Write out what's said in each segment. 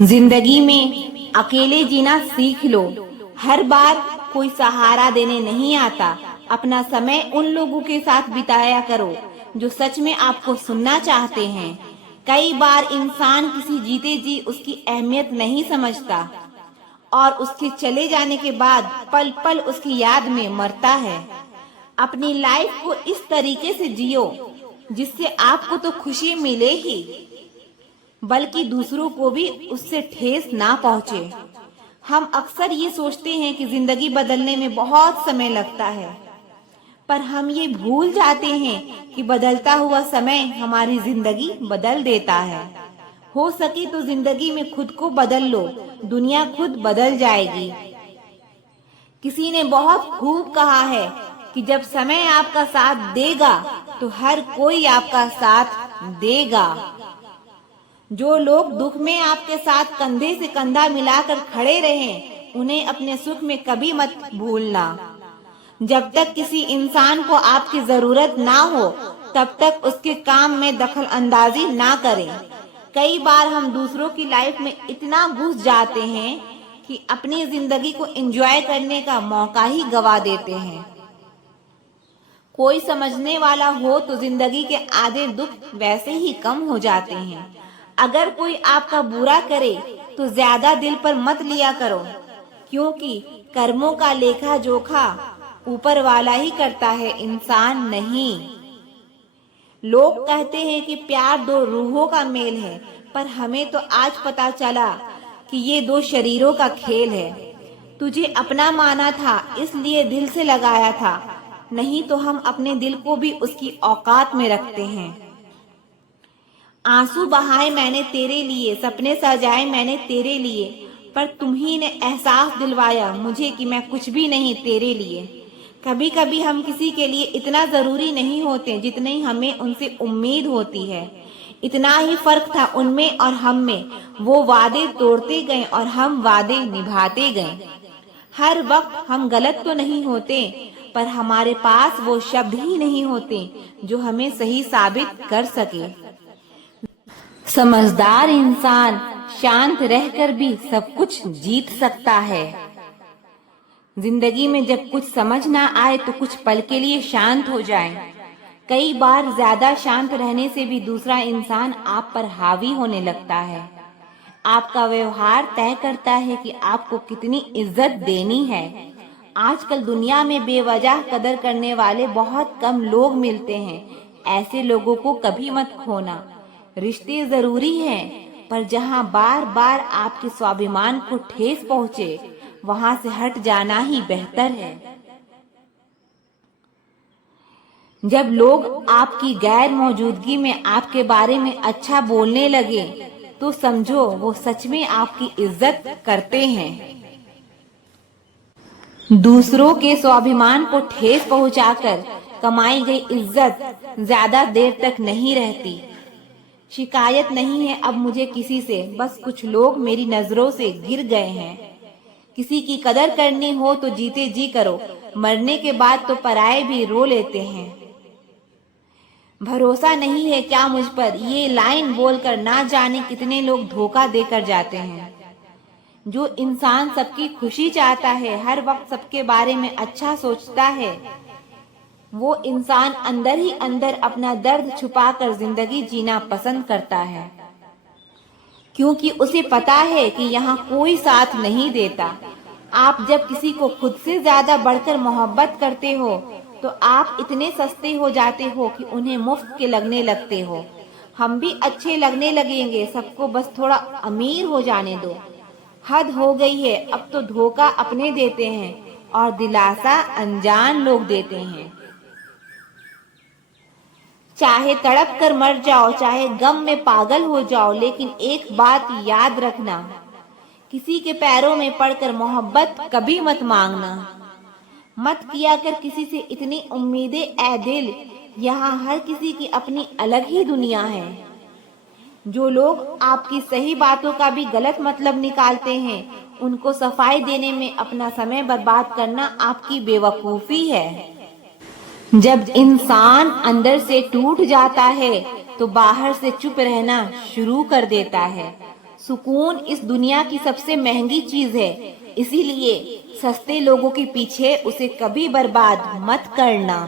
जिंदगी में अकेले जीना सीख लो। हर बार कोई सहारा देने नहीं आता। अपना समय उन लोगों के साथ बिताया करो जो सच में आपको सुनना चाहते हैं। कई बार इंसान किसी जीते जी उसकी अहमियत नहीं समझता और उसके चले जाने के बाद पल पल उसकी याद में मरता है। अपनी लाइफ को इस तरीके से जियो जिससे आपको तो खुशी मिले ही, बल्कि दूसरों को भी उससे ठेस ना पहुंचे। हम अक्सर ये सोचते हैं कि जिंदगी बदलने में बहुत समय लगता है, पर हम ये भूल जाते हैं कि बदलता हुआ समय हमारी जिंदगी बदल देता है। हो सके तो जिंदगी में खुद को बदल लो, दुनिया खुद बदल जाएगी। किसी ने बहुत खूब कहा है कि जब समय आपका साथ देगा तो हर कोई आपका साथ देगा। जो लोग दुख में आपके साथ कंधे से कंधा मिलाकर खड़े रहें, उन्हें अपने सुख में कभी मत भूलना। जब तक किसी इंसान को आपकी जरूरत ना हो, तब तक उसके काम में दखल अंदाजी ना करें। कई बार हम दूसरों की लाइफ में इतना घुस जाते हैं कि अपनी जिंदगी को एंजॉय करने का मौका ही गवा देते हैं। कोई समझने वाला हो तो जिंदगी के आधे दुख वैसे ही कम हो जाते हैं। अगर कोई आपका बुरा करे तो ज्यादा दिल पर मत लिया करो, क्योंकि कर्मों का लेखा जोखा ऊपर वाला ही करता है, इंसान नहीं। लोग कहते हैं कि प्यार दो रूहों का मेल है, पर हमें तो आज पता चला कि ये दो शरीरों का खेल है। तुझे अपना माना था इसलिए दिल से लगाया था, नहीं तो हम अपने दिल को भी उसकी औकात में रखते हैं। आंसू बहाए मैंने तेरे लिए, सपने सजाए मैंने तेरे लिए, पर तुम्ही ने एहसास दिलवाया मुझे कि मैं कुछ भी नहीं तेरे लिए। कभी कभी हम किसी के लिए इतना जरूरी नहीं होते जितनी हमें उनसे उम्मीद होती है। इतना ही फर्क था उनमें और हम में। वो वादे तोड़ते गए और हम वादे निभाते गए। हर वक्त हम गलत तो नहीं होते, पर हमारे पास वो शब्द ही नहीं होते जो हमें सही साबित कर सके। समझदार इंसान शांत रहकर भी सब कुछ जीत सकता है। जिंदगी में जब कुछ समझ ना आए तो कुछ पल के लिए शांत हो जाएं। कई बार ज्यादा शांत रहने से भी दूसरा इंसान आप पर हावी होने लगता है। आपका व्यवहार तय करता है कि आपको कितनी इज्जत देनी है। आजकल दुनिया में बेवजह कदर करने वाले बहुत कम लोग मिलते हैं। ऐसे लोगों को कभी मत खोना। रिश्ते जरूरी हैं, पर जहां बार बार आपके स्वाभिमान को ठेस पहुंचे, वहां से हट जाना ही बेहतर है। जब लोग आपकी गैर मौजूदगी में आपके बारे में अच्छा बोलने लगे, तो समझो वो सच में आपकी इज्जत करते हैं। दूसरों के स्वाभिमान को ठेस पहुंचाकर कमाई गई इज्जत ज्यादा देर तक नहीं रहती। शिकायत नहीं है अब मुझे किसी से, बस कुछ लोग मेरी नजरों से गिर गए हैं। किसी की कदर करनी हो तो जीते जी करो, मरने के बाद तो पराये भी रो लेते हैं। भरोसा नहीं है क्या मुझ पर, ये लाइन बोलकर ना जाने कितने लोग धोखा देकर जाते हैं। जो इंसान सबकी खुशी चाहता है, हर वक्त सबके बारे में अच्छा सोचता है, वो इंसान अंदर ही अंदर अपना दर्द छुपाकर जिंदगी जीना पसंद करता है, क्योंकि उसे पता है कि यहाँ कोई साथ नहीं देता। आप जब किसी को खुद से ज्यादा बढ़कर मोहब्बत करते हो, तो आप इतने सस्ते हो जाते हो कि उन्हें मुफ्त के लगने लगते हो। हम भी अच्छे लगने लगेंगे सबको, बस थोड़ा अमीर हो जाने दो। हद हो गई है, अब तो धोखा अपने देते हैं और दिलासा अनजान लोग देते हैं। चाहे तड़प कर मर जाओ, चाहे गम में पागल हो जाओ, लेकिन एक बात याद रखना, किसी के पैरों में पड़कर मोहब्बत कभी मत मांगना। मत किया कर किसी से इतनी उम्मीदें ऐ दिल, यहाँ हर किसी की अपनी अलग ही दुनिया है। जो लोग आपकी सही बातों का भी गलत मतलब निकालते हैं, उनको सफाई देने में अपना समय बर्बाद करना आपकी बेवकूफी है। जब इंसान अंदर से टूट जाता है तो बाहर से चुप रहना शुरू कर देता है। सुकून इस दुनिया की सबसे महंगी चीज है, इसीलिए सस्ते लोगों के पीछे उसे कभी बर्बाद मत करना।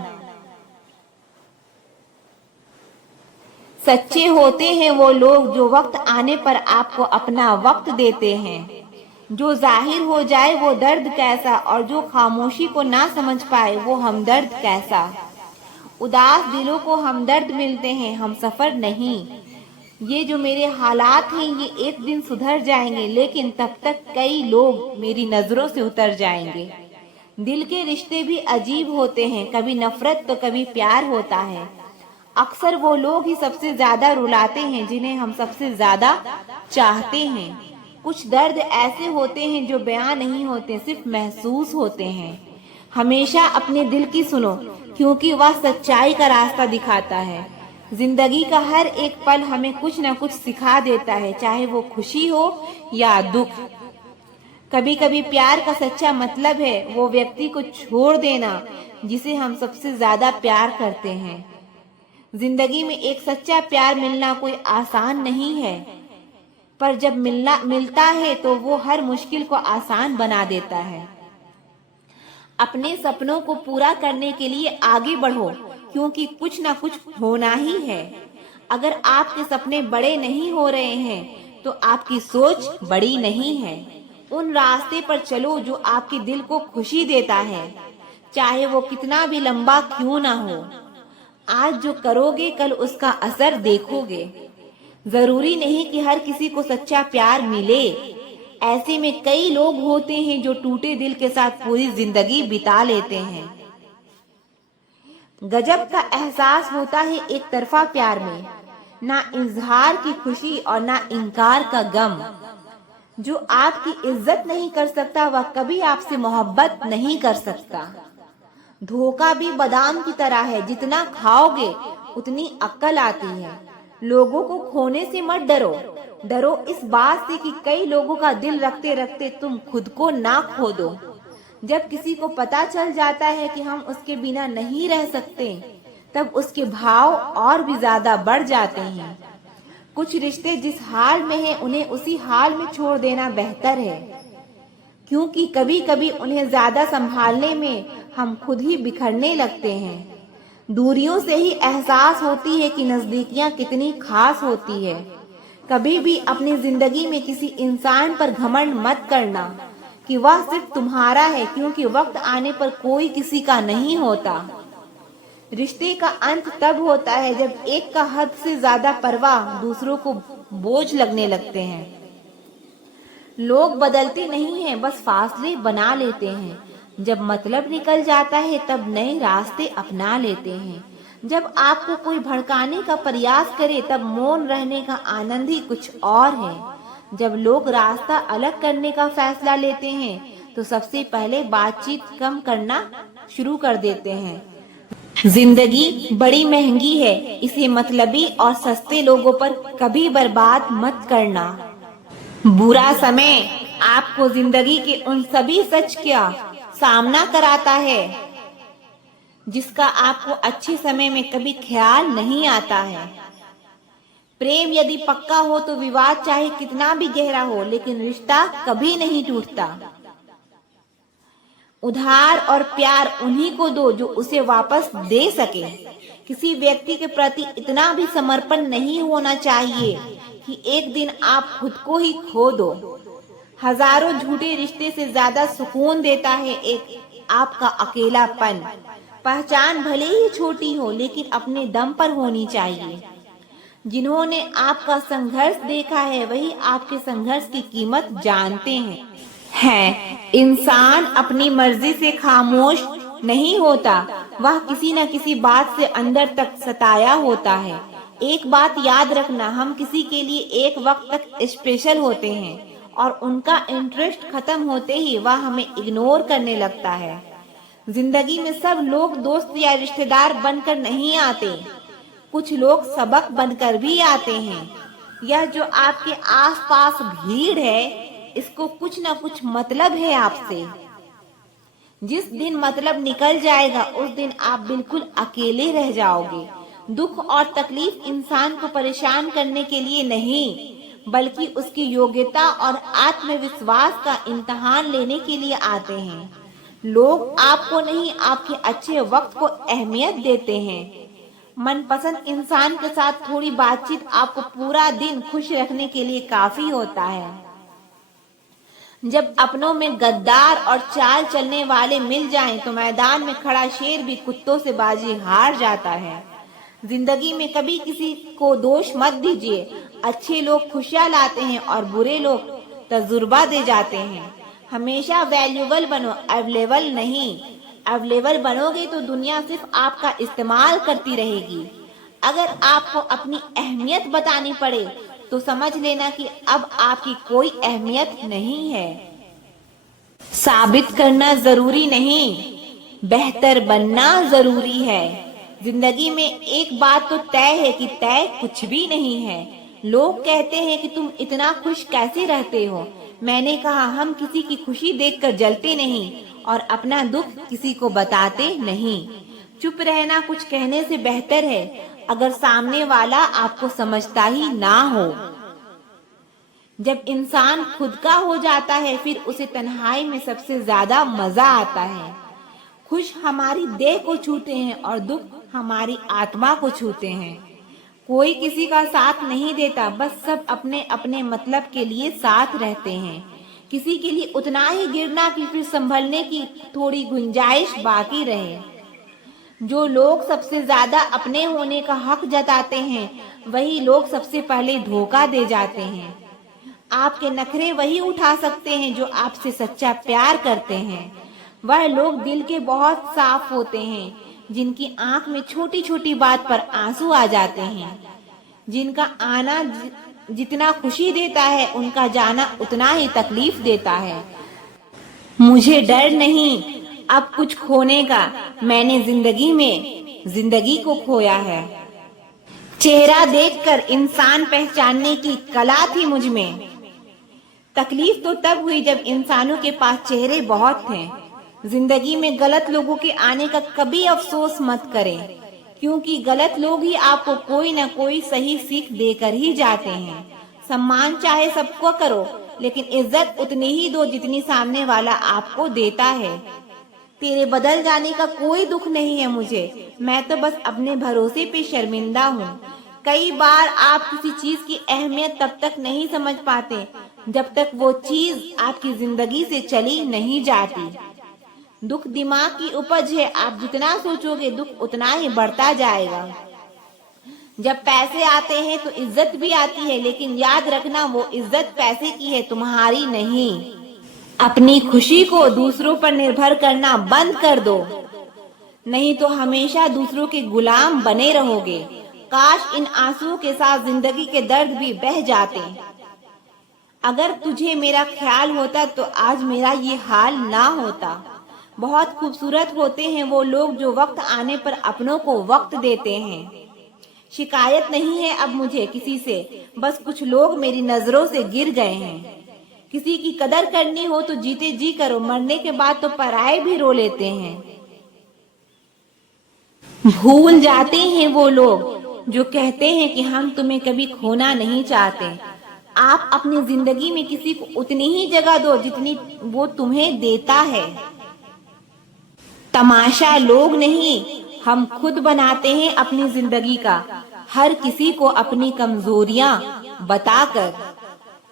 सच्चे होते हैं वो लोग जो वक्त आने पर आपको अपना वक्त देते हैं। जो जाहिर हो जाए वो दर्द कैसा, और जो खामोशी को ना समझ पाए वो हमदर्द कैसा। उदास दिलों को हमदर्द मिलते हैं, हम सफर नहीं। ये जो मेरे हालात हैं ये एक दिन सुधर जाएंगे, लेकिन तब तक कई लोग मेरी नजरों से उतर जाएंगे। दिल के रिश्ते भी अजीब होते हैं, कभी नफरत तो कभी प्यार होता है। अक्सर वो लोग ही सबसे ज्यादा रुलाते हैं जिन्हें हम सबसे ज्यादा चाहते हैं। कुछ दर्द ऐसे होते हैं जो बयां नहीं होते, सिर्फ महसूस होते हैं। हमेशा अपने दिल की सुनो, क्योंकि वह सच्चाई का रास्ता दिखाता है। जिंदगी का हर एक पल हमें कुछ न कुछ सिखा देता है, चाहे वो खुशी हो या दुख। कभी कभी प्यार का सच्चा मतलब है वो व्यक्ति को छोड़ देना जिसे हम सबसे ज्यादा प्यार करते हैं। जिंदगी में एक सच्चा प्यार मिलना कोई आसान नहीं है, पर जब मिलता है तो वो हर मुश्किल को आसान बना देता है। अपने सपनों को पूरा करने के लिए आगे बढ़ो, क्योंकि कुछ ना कुछ होना ही है। अगर आपके सपने बड़े नहीं हो रहे हैं तो आपकी सोच बड़ी नहीं है। उन रास्ते पर चलो जो आपके दिल को खुशी देता है, चाहे वो कितना भी लंबा क्यों ना हो। आज जो करोगे कल उसका असर देखोगे। जरूरी नहीं कि हर किसी को सच्चा प्यार मिले। ऐसे में कई लोग होते हैं जो टूटे दिल के साथ पूरी जिंदगी बिता लेते हैं। गजब का एहसास होता है एक तरफा प्यार में, ना इजहार की खुशी और ना इनकार का गम। जो आपकी इज्जत नहीं कर सकता वह कभी आपसे मोहब्बत नहीं कर सकता। धोखा भी बादाम की तरह है, जितना खाओगे उतनी अक्ल आती है। लोगों को खोने से मत डरो, डरो इस बात से कि कई लोगों का दिल रखते रखते तुम खुद को ना खो दो। जब किसी को पता चल जाता है कि हम उसके बिना नहीं रह सकते, तब उसके भाव और भी ज्यादा बढ़ जाते हैं। कुछ रिश्ते जिस हाल में हैं उन्हें उसी हाल में छोड़ देना बेहतर है, क्योंकि कभी कभी उन्हें ज्यादा संभालने में हम खुद ही बिखरने लगते हैं। दूरियों से ही एहसास होती है कि नजदीकियां कितनी खास होती है। कभी भी अपनी जिंदगी में किसी इंसान पर घमंड मत करना कि वह सिर्फ तुम्हारा है, क्योंकि वक्त आने पर कोई किसी का नहीं होता। रिश्ते का अंत तब होता है जब एक का हद से ज्यादा परवाह दूसरों को बोझ लगने लगते हैं। लोग बदलते नहीं हैं, बस फासले बना लेते हैं। जब मतलब निकल जाता है तब नए रास्ते अपना लेते हैं। जब आपको कोई भड़काने का प्रयास करे तब मौन रहने का आनंद ही कुछ और है। जब लोग रास्ता अलग करने का फैसला लेते हैं तो सबसे पहले बातचीत कम करना शुरू कर देते हैं। जिंदगी बड़ी महंगी है, इसे मतलबी और सस्ते लोगों पर कभी बर्बाद मत करना। बुरा समय आपको जिंदगी के उन सभी सच का सामना कराता है जिसका आपको अच्छे समय में कभी ख्याल नहीं आता है। प्रेम यदि पक्का हो तो विवाद चाहे कितना भी गहरा हो, लेकिन रिश्ता कभी नहीं टूटता। उधार और प्यार उन्हीं को दो जो उसे वापस दे सके। किसी व्यक्ति के प्रति इतना भी समर्पण नहीं होना चाहिए कि एक दिन आप खुद को ही खो दो। हजारों झूठे रिश्ते से ज्यादा सुकून देता है एक आपका अकेलापन। पहचान भले ही छोटी हो, लेकिन अपने दम पर होनी चाहिए। जिन्होंने आपका संघर्ष देखा है वही आपके संघर्ष की कीमत जानते हैं। इंसान अपनी मर्जी से खामोश नहीं होता, वह किसी न किसी बात से अंदर तक सताया होता है। एक बात याद रखना, हम किसी के लिए एक वक्त तक स्पेशल होते हैं और उनका इंटरेस्ट खत्म होते ही वह हमें इग्नोर करने लगता है। जिंदगी में सब लोग दोस्त या रिश्तेदार बनकर नहीं आते, कुछ लोग सबक बनकर भी आते हैं। यह जो आपके आसपास भीड़ है, इसको कुछ न कुछ मतलब है आपसे। जिस दिन मतलब निकल जाएगा उस दिन आप बिल्कुल अकेले रह जाओगे। दुख और तकलीफ इंसान को परेशान करने के लिए नहीं, बल्कि उसकी योग्यता और आत्मविश्वास का इम्तिहान लेने के लिए आते हैं। लोग आपको नहीं, आपके अच्छे वक्त को अहमियत देते हैं। मनपसंद इंसान के साथ थोड़ी बातचीत आपको पूरा दिन खुश रखने के लिए काफी होता है। जब अपनों में गद्दार और चाल चलने वाले मिल जाएं, तो मैदान में खड़ा शेर भी कुत्तों से बाजी हार जाता है। जिंदगी में कभी किसी को दोष मत दीजिए। अच्छे लोग खुशियां लाते हैं और बुरे लोग तजुर्बा दे जाते हैं। हमेशा वैल्यूएबल बनो, अवेलेबल नहीं। अवेलेबल बनोगे तो दुनिया सिर्फ आपका इस्तेमाल करती रहेगी। अगर आपको अपनी अहमियत बतानी पड़े तो समझ लेना कि अब आपकी कोई अहमियत नहीं है। साबित करना जरूरी नहीं, बेहतर बनना जरूरी है। जिंदगी में एक बात तो तय है कि तय कुछ भी नहीं है। लोग कहते हैं कि तुम इतना खुश कैसे रहते हो। मैंने कहा, हम किसी की खुशी देखकर जलते नहीं और अपना दुख किसी को बताते नहीं। चुप रहना कुछ कहने से बेहतर है, अगर सामने वाला आपको समझता ही ना हो। जब इंसान खुद का हो जाता है, फिर उसे तन्हाई में सबसे ज्यादा मजा आता है। खुश हमारी देह को छूते हैं और दुख हमारी आत्मा को छूते हैं। कोई किसी का साथ नहीं देता, बस सब अपने अपने मतलब के लिए साथ रहते हैं। किसी के लिए उतना ही गिरना कि फिर संभलने की थोड़ी गुंजाइश बाकी रहे। जो लोग सबसे ज्यादा अपने होने का हक जताते हैं, वही लोग सबसे पहले धोखा दे जाते हैं। आपके नखरे वही उठा सकते हैं जो आपसे सच्चा प्यार करते हैं। वह लोग दिल के बहुत साफ होते हैं, जिनकी आंख में छोटी छोटी बात पर आंसू आ जाते हैं। जिनका आना जितना खुशी देता है, उनका जाना उतना ही तकलीफ देता है। मुझे डर नहीं अब कुछ खोने का, मैंने जिंदगी में जिंदगी को खोया है। चेहरा देखकर इंसान पहचानने की कला थी मुझ में। तकलीफ तो तब हुई जब इंसानों के पास चेहरे बहुत थे। जिंदगी में गलत लोगों के आने का कभी अफसोस मत करें, क्योंकि गलत लोग ही आपको कोई न कोई सही सीख देकर ही जाते हैं। सम्मान चाहे सबको करो, लेकिन इज्जत उतनी ही दो जितनी सामने वाला आपको देता है। तेरे बदल जाने का कोई दुख नहीं है मुझे, मैं तो बस अपने भरोसे पे शर्मिंदा हूँ। कई बार आप किसी चीज की अहमियत तब तक नहीं समझ पाते जब तक वो चीज आपकी जिंदगी से चली नहीं जाती। दुख दिमाग की उपज है, आप जितना सोचोगे दुख उतना ही बढ़ता जाएगा। जब पैसे आते हैं तो इज्जत भी आती है, लेकिन याद रखना वो इज्जत पैसे की है, तुम्हारी नहीं। अपनी खुशी को दूसरों पर निर्भर करना बंद कर दो, नहीं तो हमेशा दूसरों के गुलाम बने रहोगे। काश इन आंसुओं के साथ जिंदगी के दर्द भी बह जाते। अगर तुझे मेरा ख्याल होता तो आज मेरा ये हाल ना होता। बहुत खूबसूरत होते हैं वो लोग जो वक्त आने पर अपनों को वक्त देते हैं। शिकायत नहीं है अब मुझे किसी से, बस कुछ लोग मेरी नजरों से गिर गए हैं। किसी की कदर करनी हो तो जीते जी करो, मरने के बाद तो पराये भी रो लेते हैं। भूल जाते हैं वो लोग जो कहते हैं कि हम तुम्हें कभी खोना नहीं चाहते। आप अपनी जिंदगी में किसी को उतनी ही जगह दो जितनी वो तुम्हें देता है। तमाशा लोग नहीं, हम खुद बनाते हैं अपनी जिंदगी का, हर किसी को अपनी कमजोरियां बताकर।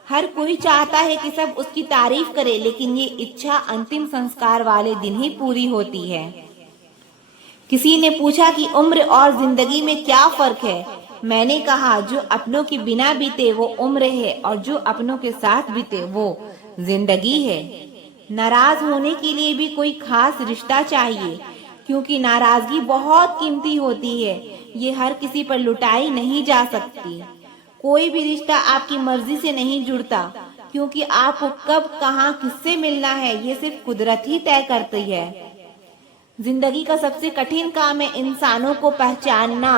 हर कोई चाहता है कि सब उसकी तारीफ करे, लेकिन ये इच्छा अंतिम संस्कार वाले दिन ही पूरी होती है। किसी ने पूछा कि उम्र और जिंदगी में क्या फर्क है। मैंने कहा, जो अपनों के बिना बीते वो उम्र है, और जो अपनों के साथ बीते वो जिंदगी है। नाराज होने के लिए भी कोई खास रिश्ता चाहिए, क्योंकि नाराजगी बहुत कीमती होती है, ये हर किसी पर लुटाई नहीं जा सकती। कोई भी रिश्ता आपकी मर्जी से नहीं जुड़ता, क्योंकि आपको कब कहाँ किससे मिलना है ये सिर्फ कुदरत ही तय करती है। जिंदगी का सबसे कठिन काम है इंसानों को पहचानना।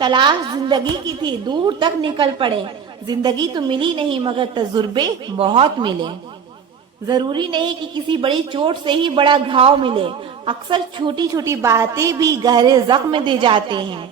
तलाश जिंदगी की थी, दूर तक निकल पड़े, जिंदगी तो मिली नहीं मगर तजुर्बे बहुत मिले। जरूरी नहीं कि किसी बड़ी चोट से ही बड़ा घाव मिले, अक्सर छोटी छोटी बातें भी गहरे जख्म दे जाते हैं।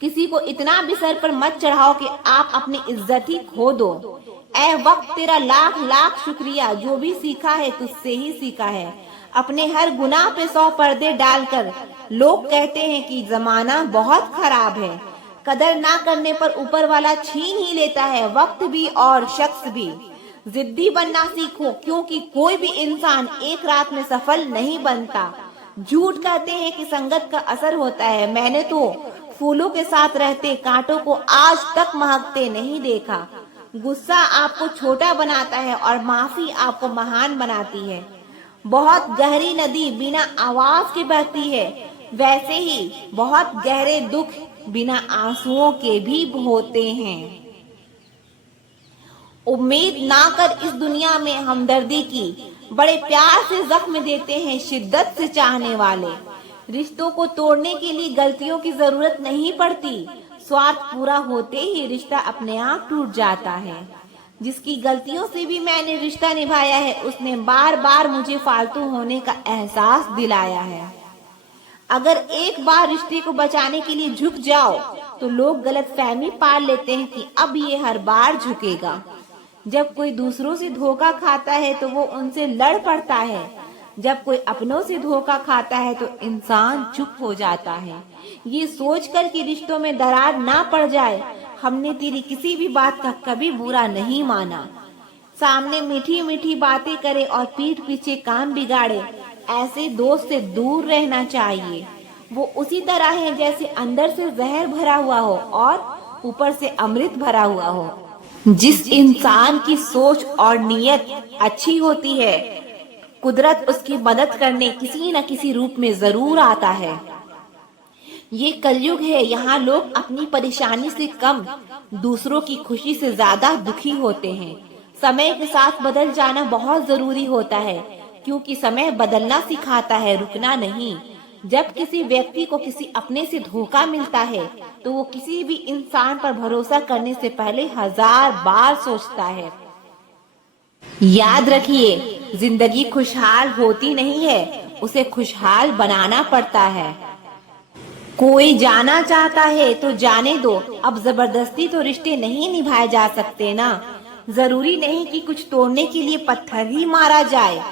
किसी को इतना भी सर पर मत चढ़ाओ कि आप अपनी इज्जत ही खो दो। ऐ वक्त, तेरा लाख लाख शुक्रिया, जो भी सीखा है तुझसे ही सीखा है। अपने हर गुनाह पे 100 पर्दे डालकर लोग कहते हैं कि जमाना बहुत खराब है। कदर ना करने पर ऊपर वाला छीन ही लेता है वक्त भी और शख्स भी। जिद्दी बनना सीखो, क्योंकि कोई भी इंसान एक रात में सफल नहीं बनता। झूठ कहते हैं कि संगत का असर होता है। मैंने तो फूलों के साथ रहते कांटों को आज तक महकते नहीं देखा। गुस्सा आपको छोटा बनाता है और माफी आपको महान बनाती है। बहुत गहरी नदी बिना आवाज के बहती है, वैसे ही बहुत गहरे दुख बिना आंसुओं के भी होते हैं। उम्मीद ना कर इस दुनिया में हमदर्दी की, बड़े प्यार से जख्म देते हैं शिद्दत से चाहने वाले। रिश्तों को तोड़ने के लिए गलतियों की जरूरत नहीं पड़ती, स्वार्थ पूरा होते ही रिश्ता अपने आप टूट जाता है। जिसकी गलतियों से भी मैंने रिश्ता निभाया है, उसने बार बार मुझे फालतू होने का एहसास दिलाया है। अगर एक बार रिश्ते को बचाने के लिए झुक जाओ तो लोग गलतफहमी पाल लेते हैं कि अब ये हर बार झुकेगा। जब कोई दूसरों से धोखा खाता है तो वो उनसे लड़ पड़ता है। जब कोई अपनों से धोखा खाता है तो इंसान चुप हो जाता है, ये सोचकर कि रिश्तों में दरार ना पड़ जाए। हमने तेरी किसी भी बात का कभी बुरा नहीं माना। सामने मीठी मीठी बातें करे और पीठ पीछे काम बिगाड़े, ऐसे दोस्त से दूर रहना चाहिए। वो उसी तरह है जैसे अंदर से जहर भरा हुआ हो और ऊपर से अमृत भरा हुआ हो। जिस इंसान की सोच और नीयत अच्छी होती है, कुदरत उसकी मदद करने किसी न किसी रूप में जरूर आता है। ये कलयुग है, यहाँ लोग अपनी परेशानी से कम दूसरों की खुशी से ज्यादा दुखी होते हैं। समय के साथ बदल जाना बहुत जरूरी होता है, क्योंकि समय बदलना सिखाता है, रुकना नहीं। जब किसी व्यक्ति को किसी अपने से धोखा मिलता है तो वो किसी भी इंसान पर भरोसा करने से पहले 1000 बार सोचता है। याद रखिए, जिंदगी खुशहाल होती नहीं है, उसे खुशहाल बनाना पड़ता है। कोई जाना चाहता है तो जाने दो, अब जबरदस्ती तो रिश्ते नहीं निभाए जा सकते ना। जरूरी नहीं कि कुछ तोड़ने के लिए पत्थर ही मारा जाए।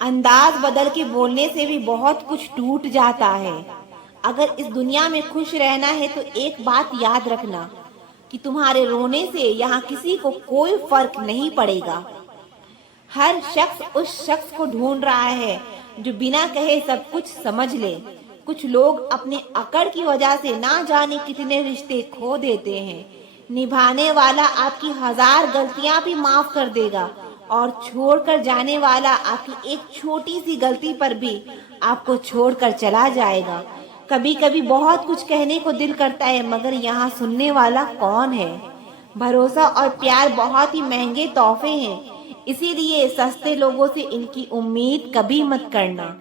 अंदाज बदल के बोलने से भी बहुत कुछ टूट जाता है। अगर इस दुनिया में खुश रहना है तो एक बात याद रखना कि तुम्हारे रोने से यहाँ किसी को कोई फर्क नहीं पड़ेगा। हर शख्स उस शख्स को ढूंढ रहा है जो बिना कहे सब कुछ समझ ले। कुछ लोग अपने अकड़ की वजह से ना जाने कितने रिश्ते खो देते हैं। निभाने वाला आपकी 1000 गलतियां भी माफ कर देगा और छोड़कर जाने वाला आपकी एक छोटी सी गलती पर भी आपको छोड़कर चला जाएगा। कभी कभी बहुत कुछ कहने को दिल करता है, मगर यहाँ सुनने वाला कौन है। भरोसा और प्यार बहुत ही महंगे तोहफे हैं, इसीलिए सस्ते लोगों से इनकी उम्मीद कभी मत करना।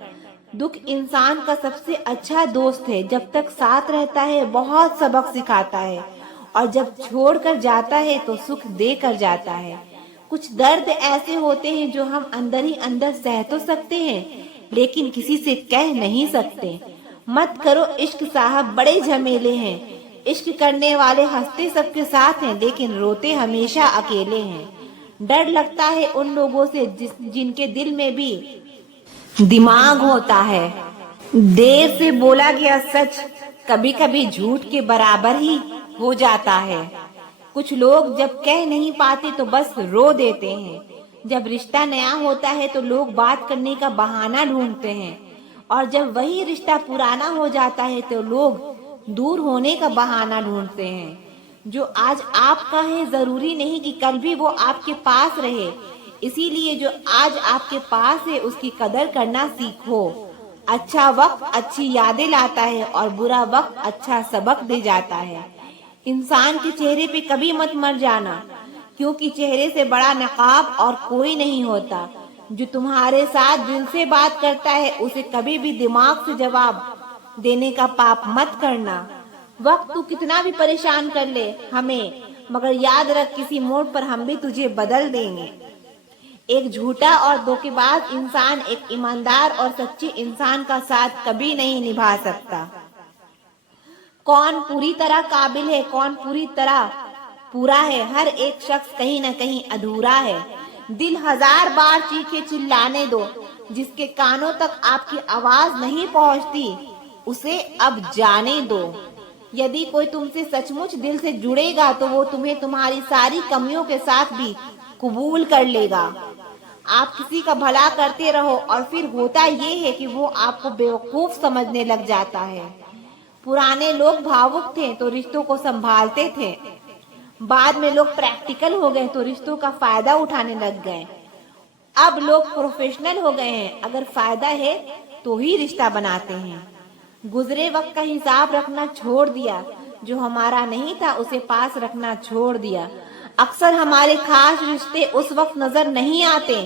दुख इंसान का सबसे अच्छा दोस्त है, जब तक साथ रहता है बहुत सबक सिखाता है और जब छोड़कर जाता है तो सुख देकर जाता है। कुछ दर्द ऐसे होते हैं जो हम अंदर ही अंदर सह तो सकते हैं, लेकिन किसी से कह नहीं सकते। मत करो इश्क साहब, बड़े झमेले हैं। इश्क करने वाले हंसते सबके साथ हैं, लेकिन रोते हमेशा अकेले हैं। डर लगता है उन लोगों से जिनके दिल में भी दिमाग होता है। देर से बोला गया सच कभी कभी झूठ के बराबर ही हो जाता है। कुछ लोग जब कह नहीं पाते तो बस रो देते हैं। जब रिश्ता नया होता है तो लोग बात करने का बहाना ढूंढते हैं, और जब वही रिश्ता पुराना हो जाता है तो लोग दूर होने का बहाना ढूंढते हैं। जो आज आपका है जरूरी नहीं कि कल भी वो आपके पास रहे, इसीलिए जो आज आपके पास है उसकी कदर करना सीखो। अच्छा वक्त अच्छी यादें लाता है और बुरा वक्त अच्छा सबक दे जाता है। इंसान के चेहरे पे कभी मत मर जाना, क्योंकि चेहरे से बड़ा नकाब और कोई नहीं होता। जो तुम्हारे साथ दिल से बात करता है उसे कभी भी दिमाग से जवाब देने का पाप मत करना। वक्त तू कितना भी परेशान कर ले हमें, मगर याद रख किसी मोड़ पर हम भी तुझे बदल देंगे। एक झूठा और धोखेबाज इंसान एक ईमानदार और सच्चे इंसान का साथ कभी नहीं निभा सकता। कौन पूरी तरह काबिल है, कौन पूरी तरह पूरा है। हर एक शख्स कहीं न कहीं अधूरा है। दिल 1000 बार चीखे चिल्लाने दो, जिसके कानों तक आपकी आवाज नहीं पहुंचती उसे अब जाने दो। यदि कोई तुमसे सचमुच दिल से जुड़ेगा तो वो तुम्हें तुम्हारी सारी कमियों के साथ भी कबूल कर लेगा। आप किसी का भला करते रहो और फिर होता ये है कि वो आपको बेवकूफ समझने लग जाता है। पुराने लोग भावुक थे तो रिश्तों को संभालते थे, बाद में लोग प्रैक्टिकल हो गए तो रिश्तों का फायदा उठाने लग गए। अब लोग प्रोफेशनल हो गए हैं, अगर फायदा है तो ही रिश्ता बनाते हैं। गुजरे वक्त का हिसाब रखना छोड़ दिया, जो हमारा नहीं था उसे पास रखना छोड़ दिया। अक्सर हमारे खास रिश्ते उस वक्त नजर नहीं आते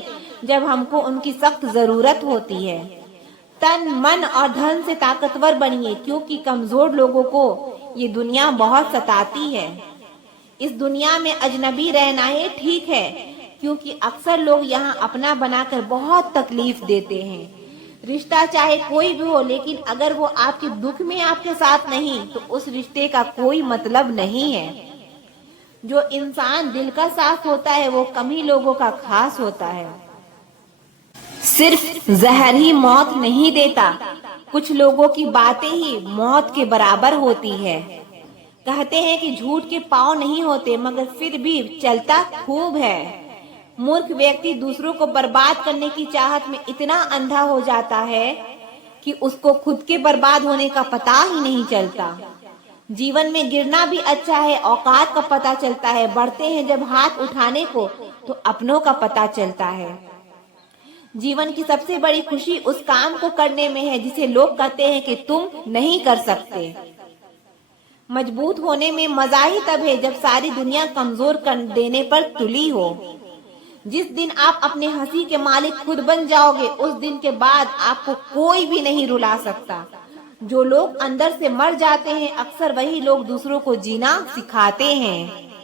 जब हमको उनकी सख्त जरूरत होती है। तन मन और धन से ताकतवर बनिए, क्योंकि कमजोर लोगों को ये दुनिया बहुत सताती है। इस दुनिया में अजनबी रहना है ठीक है, क्योंकि अक्सर लोग यहाँ अपना बनाकर बहुत तकलीफ देते हैं। रिश्ता चाहे कोई भी हो, लेकिन अगर वो आपके दुख में आपके साथ नहीं तो उस रिश्ते का कोई मतलब नहीं है। जो इंसान दिल का साफ होता है वो कम ही लोगों का खास होता है। सिर्फ जहर ही मौत नहीं देता, कुछ लोगों की बातें ही मौत के बराबर होती है। कहते हैं कि झूठ के पाँव नहीं होते, मगर फिर भी चलता खूब है। मूर्ख व्यक्ति दूसरों को बर्बाद करने की चाहत में इतना अंधा हो जाता है कि उसको खुद के बर्बाद होने का पता ही नहीं चलता। जीवन में गिरना भी अच्छा है, औकात का पता चलता है। बढ़ते हैं जब हाथ उठाने को तो अपनों का पता चलता है। जीवन की सबसे बड़ी खुशी उस काम को करने में है जिसे लोग कहते हैं कि तुम नहीं कर सकते। मजबूत होने में मजा ही तब है जब सारी दुनिया कमजोर कर देने पर तुली हो। जिस दिन आप अपने हंसी के मालिक खुद बन जाओगे, उस दिन के बाद आपको कोई भी नहीं रुला सकता। जो लोग अंदर से मर जाते हैं, अक्सर वही लोग दूसरों को जीना सिखाते हैं।